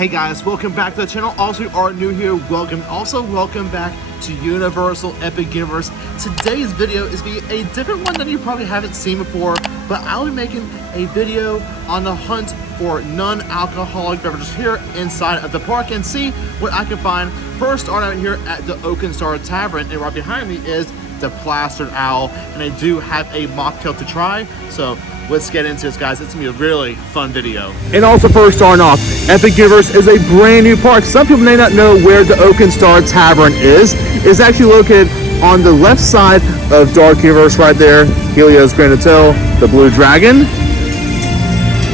Hey guys, welcome back to the channel. Also, if you are new here, welcome. Also, welcome back to Universal Epic Universe. Today's video is be a different one than you probably haven't seen before, but I'll be making a video on the hunt for non-alcoholic beverages here inside of the park and see what I can find. First, starting out here at the Oaken Tavern, and right behind me is the Plastered Owl, and I do have a mocktail to try. So let's get into this, guys. It's gonna be a really fun video. And also, first starting off, Epic Universe is a brand new park. Some people may not know where the Oaken Tavern is. It's actually located on the left side of Dark Universe right there. Helio's Grand Hotel, the Blue Dragon,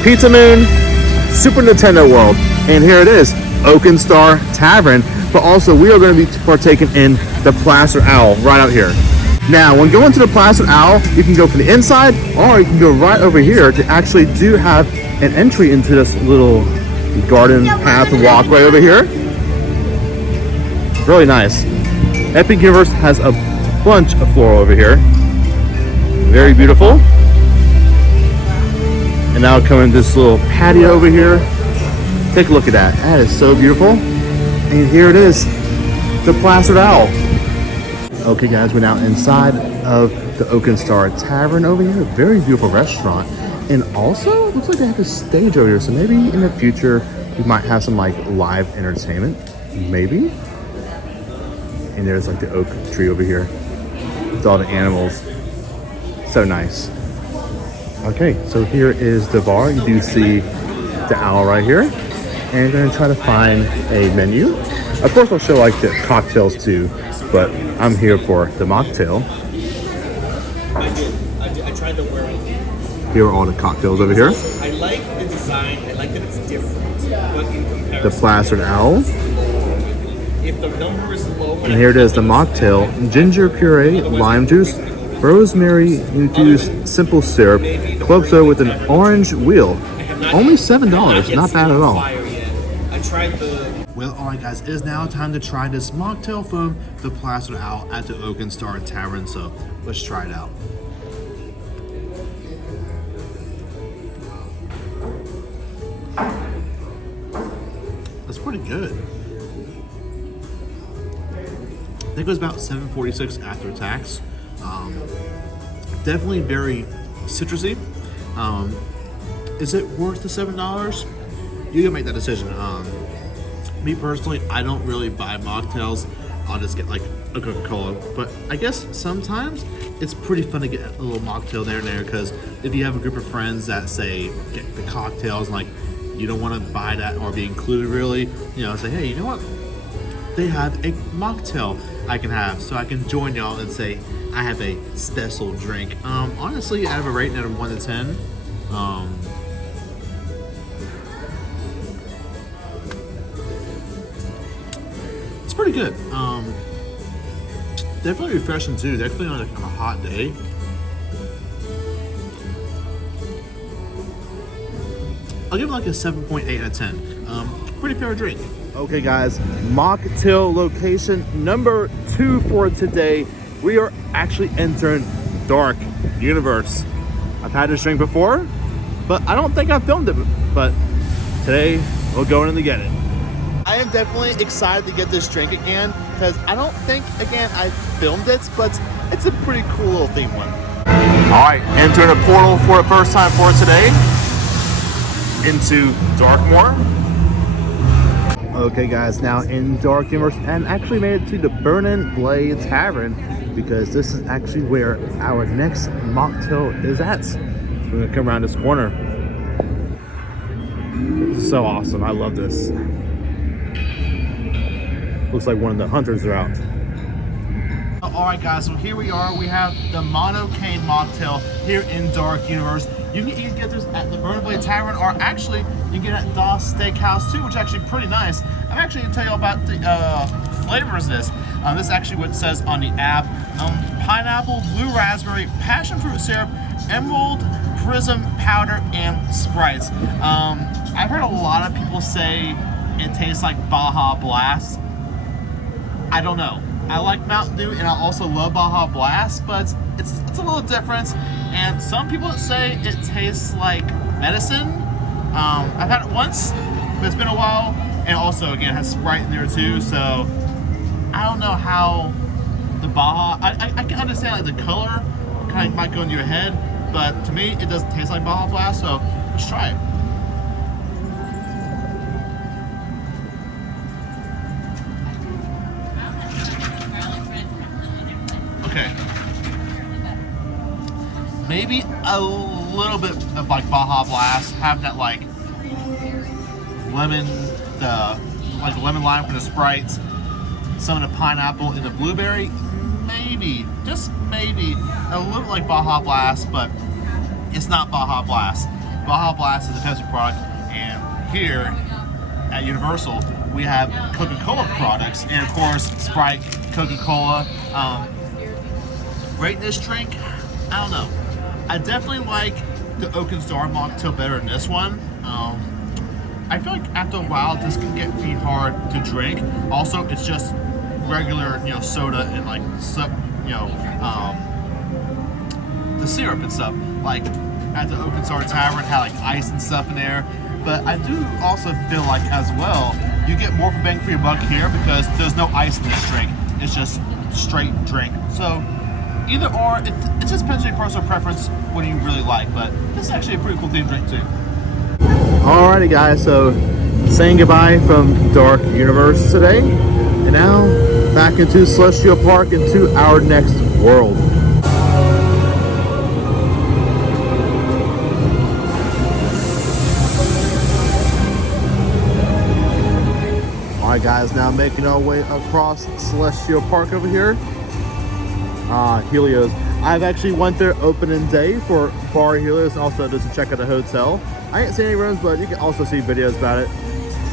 Pizza Moon, Super Nintendo World. And here it is, Oaken Tavern. But also, we are going to be partaking in the Plastered Owl right out here. Now, when going to the Plastered Owl, you can go from the inside, or you can go right over here to actually do have an entry into this little garden path walkway over here. Really nice. Epic Universe has a bunch of floral over here. Very beautiful. And now coming to this little patio over here. Take a look at that. That is so beautiful. And here it is, the Plastered Owl. Okay guys, we're now inside of the Oaken Tavern over here. Very beautiful restaurant. And also, it looks like they have a stage over here. So maybe in the future, we might have some like live entertainment, maybe. And there's like the oak tree over here with all the animals. So nice. Okay, so here is the bar. You do see the owl right here. And we're gonna try to find a menu. Of course, I'll show like the cocktails too, but I'm here for the mocktail. I tried the whirlpool. Here are all the cocktails over here. I like the design. I like that it's different, but in comparison, The Plastered Owl. if the number is low, And here it is, the mocktail: ginger puree, lime juice, rosemary infused simple syrup, club soda with an orange wheel. Only $7, not bad at all. I tried the. Well, alright guys, it is now time to try this mocktail from the Plastered Owl at the Oaken Tavern, so let's try it out. That's pretty good. I think it was about $7.46 after tax. Definitely very citrusy. Is it worth the $7? You can make that decision. Me personally, I don't really buy mocktails. I'll just get like a Coca-Cola. But I guess sometimes it's pretty fun to get a little mocktail there and there, because if you have a group of friends that say get the cocktails and like you don't want to buy that or be included really, you know, say, hey, you know what? They have a mocktail I can have, so I can join y'all and say I have a special drink. Honestly, out of a rating out of 1 to 10, it's pretty good. Definitely refreshing too. Definitely on a hot day. I'll give it like a 7.8 out of 10. Pretty fair drink. Okay guys, mocktail location number 2 for today. We are actually entering Dark Universe. I've had this drink before, but I don't think I filmed it. But today, we're going in to get it. I am definitely excited to get this drink again, because I don't think, again, I filmed it, but it's a pretty cool little theme one. All right, entering a portal for the first time for today into Darkmoor. Okay guys, now in Dark Universe, and actually made it to the Burning Blade Tavern, because this is actually where our next mocktail is at. So we're gonna come around this corner. This is so awesome, I love this. Looks like one of the hunters are out. Alright guys, so here we are. We have the Kane mocktail here in Dark Universe. You can get this at the Burning Blade Tavern, or actually you can get it at Doss Steakhouse too, which is actually pretty nice. I'm actually going to tell you about the flavors of this. This is actually what it says on the app. Pineapple, blue raspberry, passion fruit syrup, emerald, prism powder, and Sprites. I've heard a lot of people say it tastes like Baja Blast. I don't know. I like Mountain Dew, and I also love Baja Blast, but it's a little different. And some people say it tastes like medicine. I've had it once, but it's been a while. And also, again, it has Sprite in there too. So I don't know how the Baja. I can understand like the color kind of might go into your head, but to me, it doesn't taste like Baja Blast. So let's try it. Okay. Maybe a little bit of like Baja Blast, having that like lemon, the lemon lime from the Sprites, some of the pineapple and the blueberry. Maybe, just maybe, a little bit like Baja Blast, but it's not Baja Blast. Baja Blast is a Pepsi product, and here at Universal, we have Coca-Cola products, and of course, Sprite, Coca-Cola. Rate this drink, I don't know. I definitely like the Oaken Star mocktail better than this one. I feel like after a while, this can get pretty hard to drink. Also, it's just regular, soda and like, the syrup and stuff. Like at the Oaken Star Tavern, had like ice and stuff in there. But I do also feel like as well, you get more for bang for your buck here because there's no ice in this drink. It's just straight drink. So either or, it just depends on your personal preference, what do you really like. But this is actually a pretty cool themed drink too. Alrighty guys, so saying goodbye from Dark Universe today. And now back into Celestial Park, into our next world. Alright guys, now making our way across Celestial Park over here. Helios. I've actually went there opening day for Bar Helios, and also just to check out the hotel. I ain't seen any rooms, but you can also see videos about it.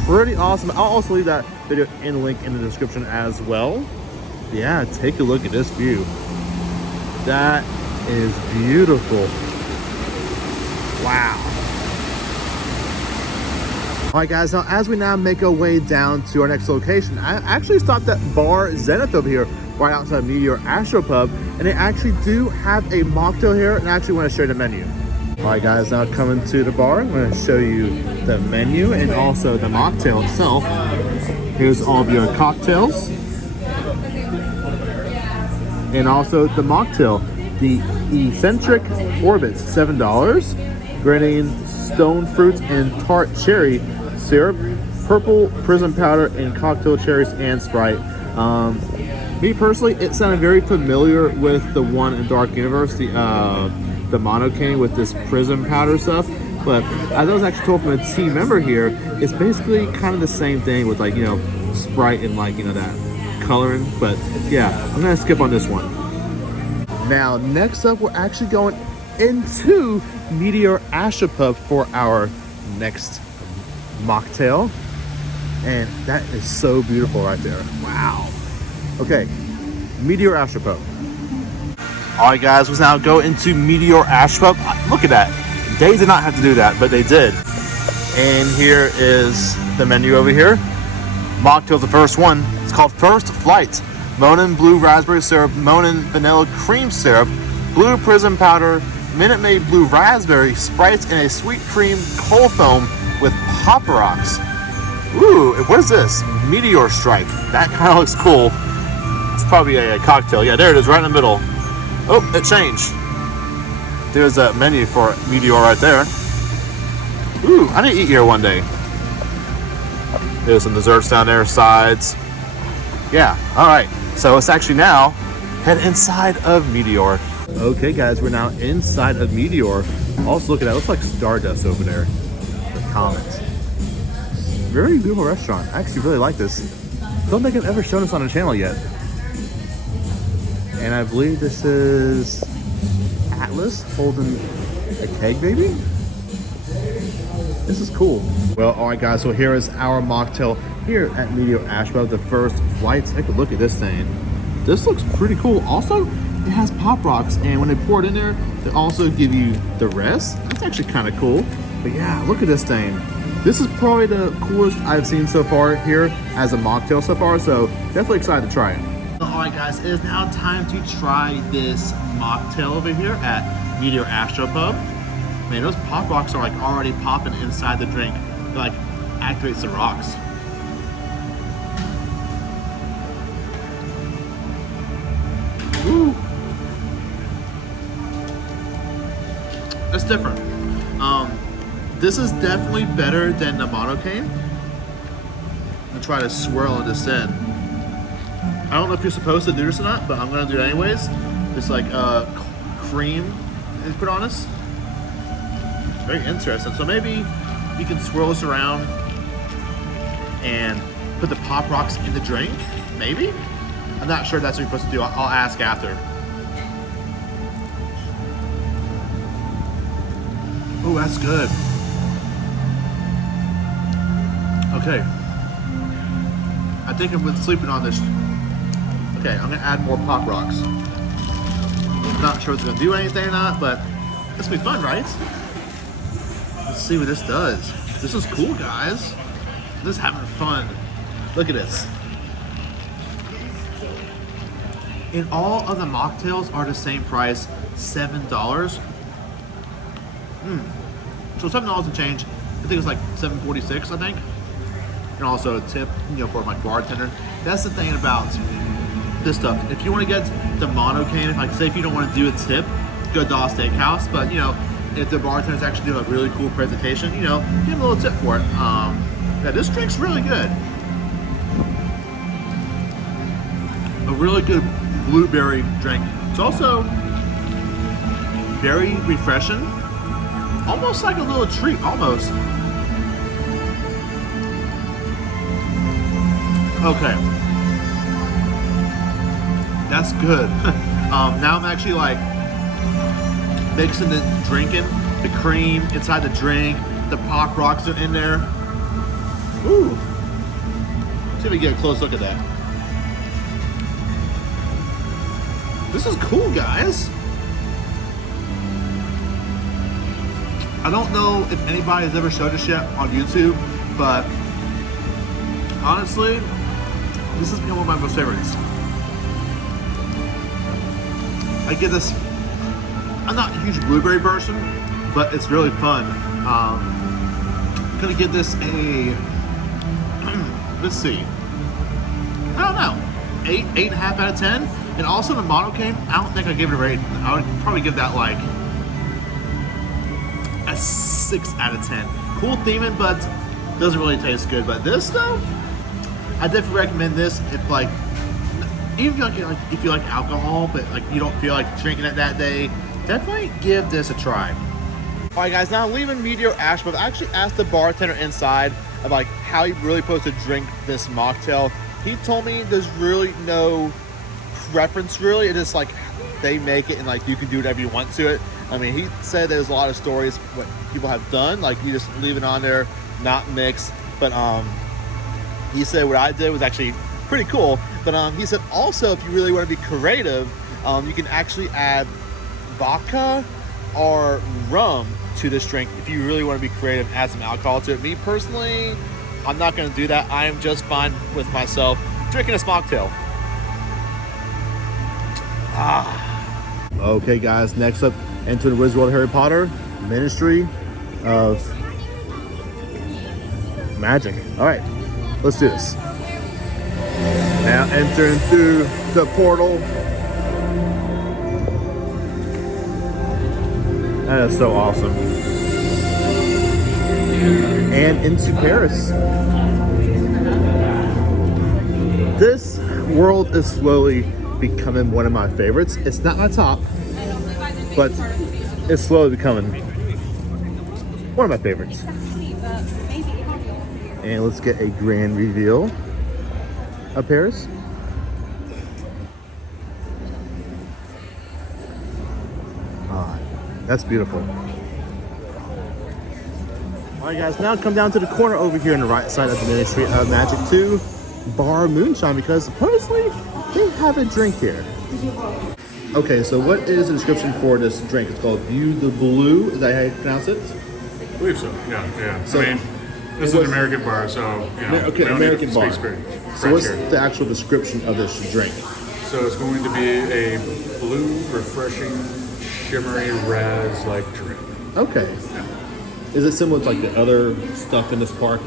Pretty awesome. I'll also leave that video and link in the description as well. Yeah, take a look at this view. That is beautiful. Wow. All right, guys, now as we now make our way down to our next location, I actually stopped at Bar Zenith over here, right outside Meteor Astro Pub, and they actually do have a mocktail here, and I actually want to show you the menu. All right, guys, now coming to the bar, I'm going to show you the menu and also the mocktail itself. Here's all of your cocktails. And also the mocktail, the Eccentric Orbits, $7. Grenadine, stone fruits, and tart cherry syrup, purple prism powder, and cocktail cherries and Sprite. Me personally, it sounded very familiar with the one in Dark Universe, the Mono Kane with this prism powder stuff. But as I was actually told from a team member here, it's basically kind of the same thing with like, Sprite and like, that coloring. But yeah, I'm gonna skip on this one. Now, next up, we're actually going into Meteor Astro Pub for our next mocktail. And that is so beautiful right there. Wow. Okay, Meteor Astro Pub. All right, guys, let's now go into Meteor Astro Pub. Look at that. They did not have to do that, but they did. And here is the menu over here. Mocktail's the first one. It's called First Flight. Monin Blue Raspberry Syrup, Monin Vanilla Cream Syrup, Blue Prism Powder, Minute Maid Blue Raspberry, Sprites, and a sweet cream cold foam with Pop Rocks. Ooh, what is this? Meteor Strike. That kind of looks cool. It's probably a cocktail. Yeah, there it is, right in the middle. Oh, it changed. There's a menu for Meteor right there. Ooh, I need to eat here one day. There's some desserts down there, sides. Yeah, all right. So let's actually now head inside of Meteor. Okay, guys, we're now inside of Meteor. Also, look at that. It looks like Stardust over there. The comments. Very beautiful restaurant. I actually really like this. Don't think I've ever shown this on the channel yet. And I believe this is Atlas holding a keg, maybe? This is cool. Well, all right, guys, so here is our mocktail here at Meteor Astro, the First Flight. Take a look at this thing. This looks pretty cool. Also, it has Pop Rocks, and when they pour it in there, they also give you the rest. That's actually kind of cool. But yeah, look at this thing. This is probably the coolest I've seen so far here as a mocktail so far, so definitely excited to try it. Alright guys, it is now time to try this mocktail over here at Meteor Astro Pub. Man, those Pop Rocks are like already popping inside the drink. It like activates the rocks. Woo. It's different. This is definitely better than the mono cane. I'm try to swirl this in. I don't know if you're supposed to do this or not, but I'm gonna do it anyways. It's like cream is put on this. Very interesting. So maybe you can swirl this around and put the Pop Rocks in the drink. Maybe? I'm not sure that's what you're supposed to do. I'll ask after. Oh, that's good. Okay. I think I've been sleeping on this. Okay, I'm gonna add more Pop Rocks. Not sure if it's gonna do anything or not, but this will be fun, right? Let's see what this does. This is cool, guys. This is having fun. Look at this. And all of the mocktails are the same price, $7. So $7 and change. I think it's like $7.46, I think. And also a tip, for my bartender. That's the thing about this stuff. If you want to get the mono cane, like say if you don't want to do a tip, go to Dawes Steakhouse. But if the bartender's actually doing a really cool presentation, give them a little tip for it. Yeah, this drink's really good. A really good blueberry drink. It's also very refreshing. Almost like a little treat, almost. Okay. That's good. Now I'm actually like mixing the drinking, the cream inside the drink, the Pop Rocks are in there. Ooh. See if we get a close look at that. This is cool, guys. I don't know if anybody has ever showed this yet on YouTube, but honestly, this has become one of my most favorites. I get this, I'm not a huge blueberry person, but it's really fun. I'm gonna give this a, let's see, I don't know, 8.5 out of 10. And also the mono cane, I don't think I give it a rating. I would probably give that like a 6 out of 10. Cool theming, but doesn't really taste good. But this though, I definitely recommend this if like, even if you like alcohol, but like you don't feel like drinking it that day, definitely give this a try. All right, guys, now leaving Meteor Ash, but I actually asked the bartender inside of like how you really supposed to drink this mocktail. He told me there's really no preference, really. It is like they make it and like you can do whatever you want to it. I mean, he said there's a lot of stories what people have done, like you just leave it on there, not mix. But he said what I did was actually pretty cool. But he said also if you really want to be creative, you can actually add vodka or rum to this drink if you really want to be creative, add some alcohol to it. Me personally, I'm not going to do that. I am just fine with myself drinking a mocktail. Okay, guys, next up, enter the Wizard World of Harry Potter, Ministry of Magic. All right, let's do this. Now entering through the portal. That is so awesome. And into Paris. This world is slowly becoming one of my favorites. It's not my top, but it's slowly becoming one of my favorites. And let's get a grand reveal of Paris. That's beautiful. All right, guys, now come down to the corner over here on the right side of the Ministry of Magic to Bar Moonshine, because supposedly they have a drink here. Okay, so what is the description for this drink? It's called View the Blue. Is that how you pronounce it? I believe so. Yeah. So, I mean, this is an American bar, so okay, American bar. So what's here. the actual description of this drink? So it's going to be a blue, refreshing, shimmery raz-like drink. Okay. Yeah. Is it similar to like the other stuff in this park?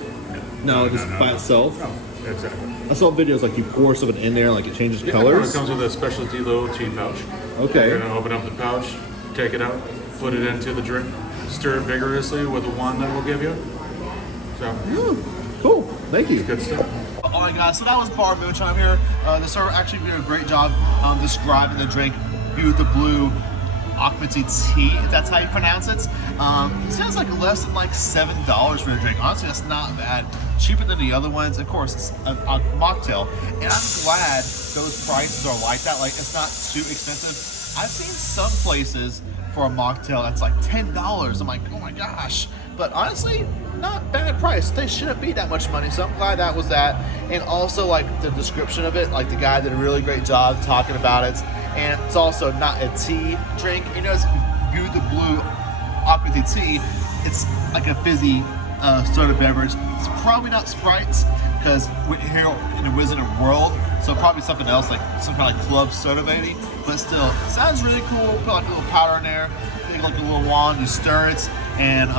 No, just by itself. No, exactly. I saw videos like you pour something in there, like it changes It colors. comes with a specialty little tea pouch. Okay. You're gonna open up the pouch, take it out, put it into the drink, stir it vigorously with the wand that we'll give you. So, Cool. Thank you. good stuff. All right, guys. So that was Bar Moonshine here. The server actually did a great job describing the drink, Beautiful Blue Occupancy Tea, if that's how you pronounce it. It sounds like less than like $7 for the drink. Honestly, that's not bad. Cheaper than the other ones. Of course, it's a mocktail, and I'm glad those prices are like that. Like, it's not too expensive. I've seen some places for a mocktail that's like $10. I'm like, oh my gosh. But honestly, not bad price. They shouldn't be that much money, so I'm glad that was that. And also, like, the description of it, like the guy did a really great job talking about it. And it's also not a tea drink. You know, it's Beautiful Blue Aqua Tea. It's like a fizzy soda beverage. It's probably not Sprite because we're here in the Wizarding World, so probably something else, like some kind of like club soda maybe. But still, it sounds really cool. Put like a little powder in there, take like a little wand, you stir it, and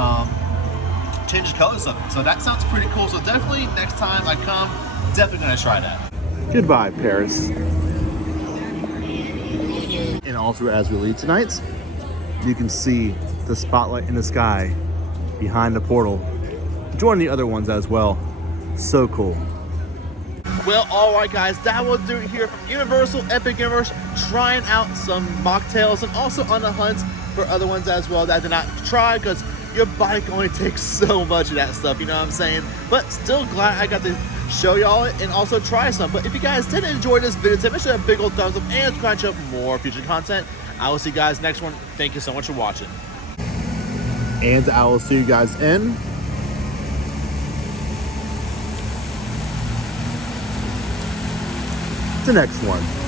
change the colors of it. So that sounds pretty cool. So definitely next time I come, definitely gonna try that. Goodbye, Paris. And also, as we leave tonight, you can see the spotlight in the sky behind the portal. Join the other ones as well. So cool. Well, all right, guys, that will do it here from Universal Epic Universe, trying out some mocktails and also on the hunt for other ones as well that I did not try because your bike only takes so much of that stuff, you know what I'm saying? But still glad I got to show y'all it and also try some. But if you guys did enjoy this video, make sure to a big old thumbs up and subscribe to for more future content. I will see you guys next one. Thank you so much for watching. And I will see you guys in the next one.